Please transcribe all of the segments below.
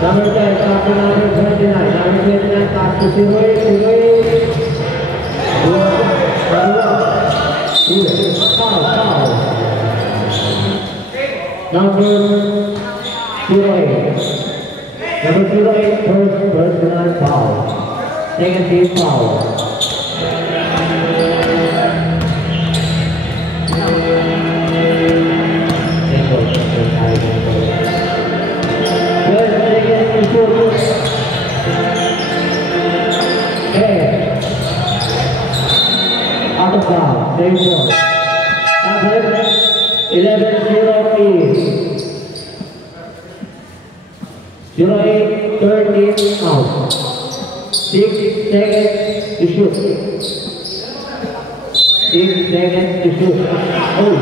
Number 10, after number 29. Number 29, pass to Siroy. Foul. Number 08. Number 08, personal foul. Negative foul. Out of bounds, same ball. Number 11-0 08, 13 out. 6 seconds to shoot. 6 seconds to shoot. Oh!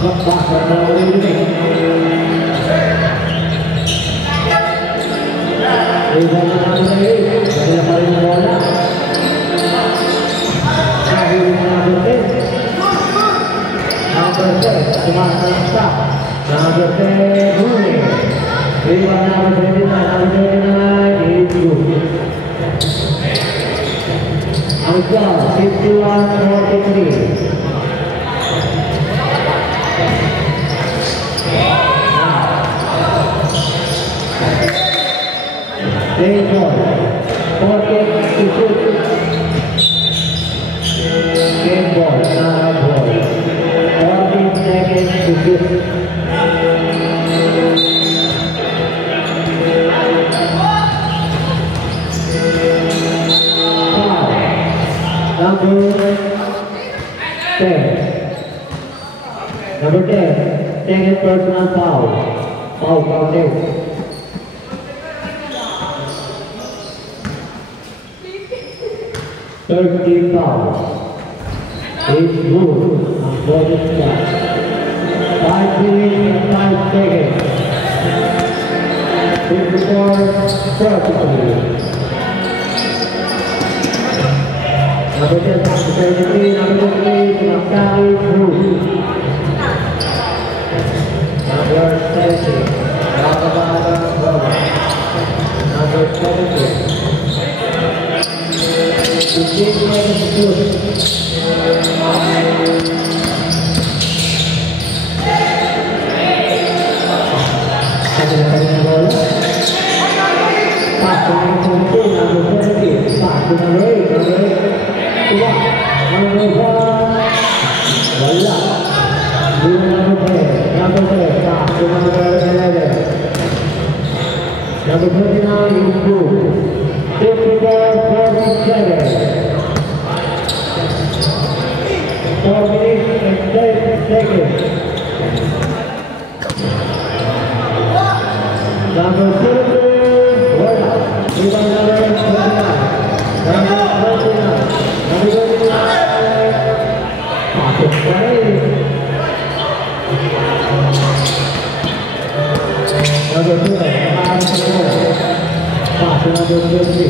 Not back, but now we're doing. Number 8, maganda pa rin ang bola. Number 10, sumasalaksa. Number 10, Huli. Rebound number 29, number 29, is good. Ang score, 51-43. Same ball, 40 to shoot. Same ball, not ball. 14 seconds to shoot. Foul. Number 10. Number 10. Second personal foul. Foul counted. 30 fouls. It's good. I'm going to start. 5 minutes and 5 seconds. 54-33. Number 10, number 33, number 33, Makari Cruz. Number 70, Rakabada Brother. Number 70. 15 seconds to shoot. Pass to number 14, number 17. Pass to number 8, number 8. Number 1. Wala. Number 10. Number 10. Pass to number 11. Number 29 is good. 54-47. 4 minutes and 30 seconds. Number 7, Wala. Rebound number 29. Number 29. Number 29. Pocket play. Number 2, pass to number 20.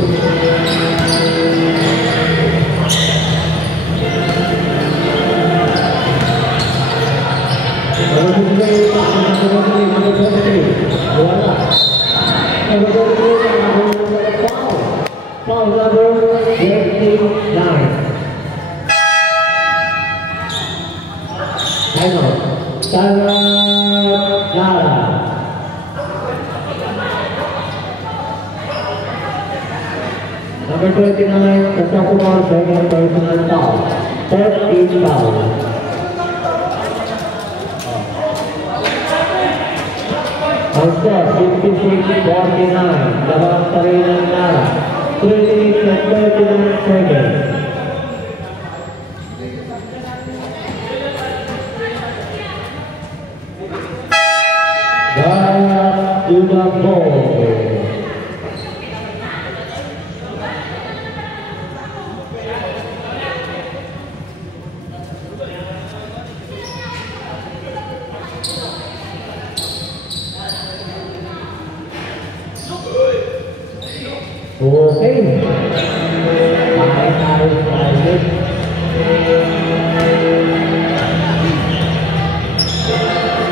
Number 23, pass to number 23. Wala. Number 23, number foul. Foul number 29. Time out. Nara. Number 29, the sophomore, second personal foul. 13 foul. Our score, 56-43. 26-49 lawan Sarina Nara 20-39 seconds. Gaya sudah gol. Okay. Tarik.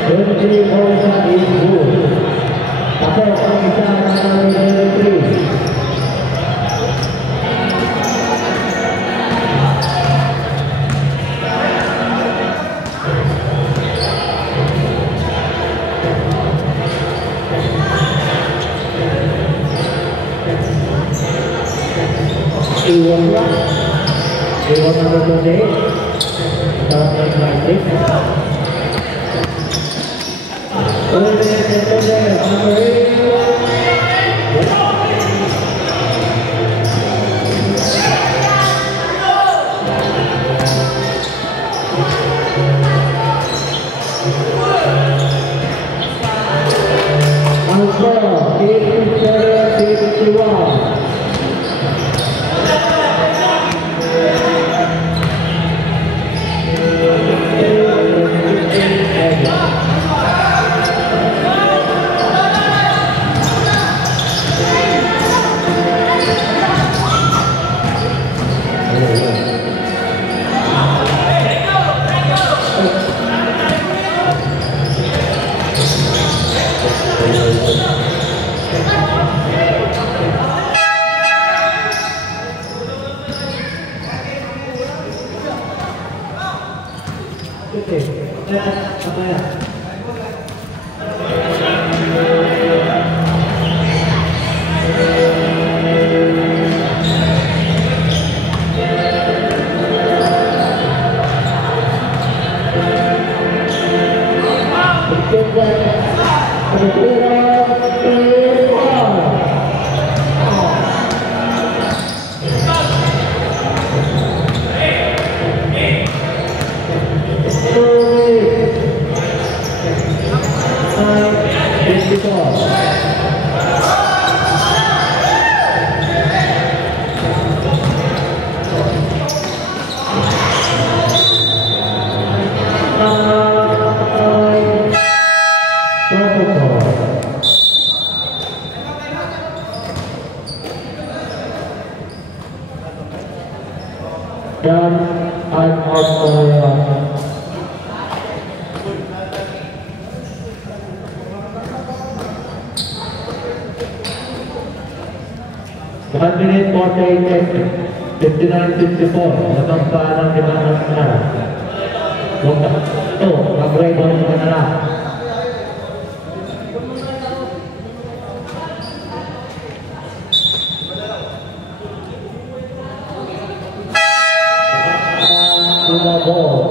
20 points at equal. Tapos ang isa na 3. Iwan number 28 Dalton Magic dan time out Korea. One minute 48, 59-54, datang ke arah di mana sekarang. Tuh, Gabriel baru mengenal. Sudah gol.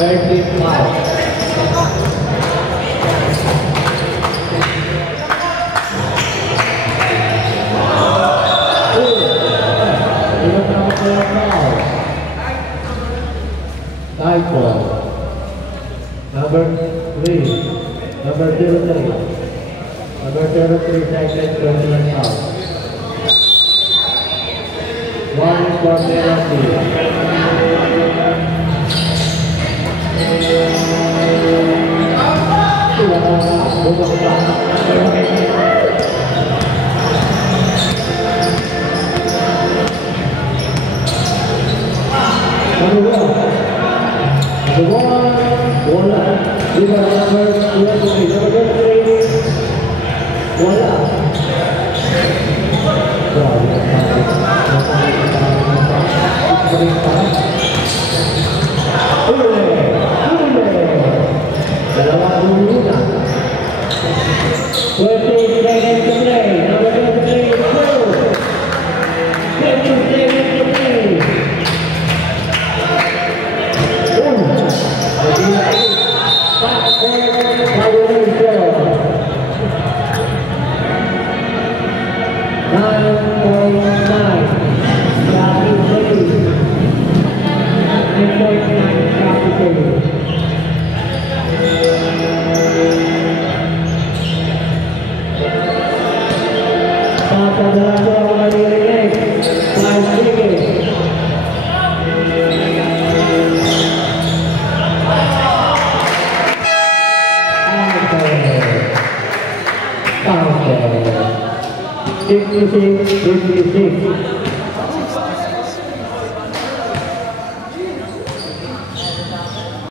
35. Number 3, number 03, number 03, section 21 out. 1 for penalty. Bola di nomor 23, nomor 3 bola. Dalawa muna. 20 seconds to play. Number 23, go. 20 seconds to play. Fifty-six.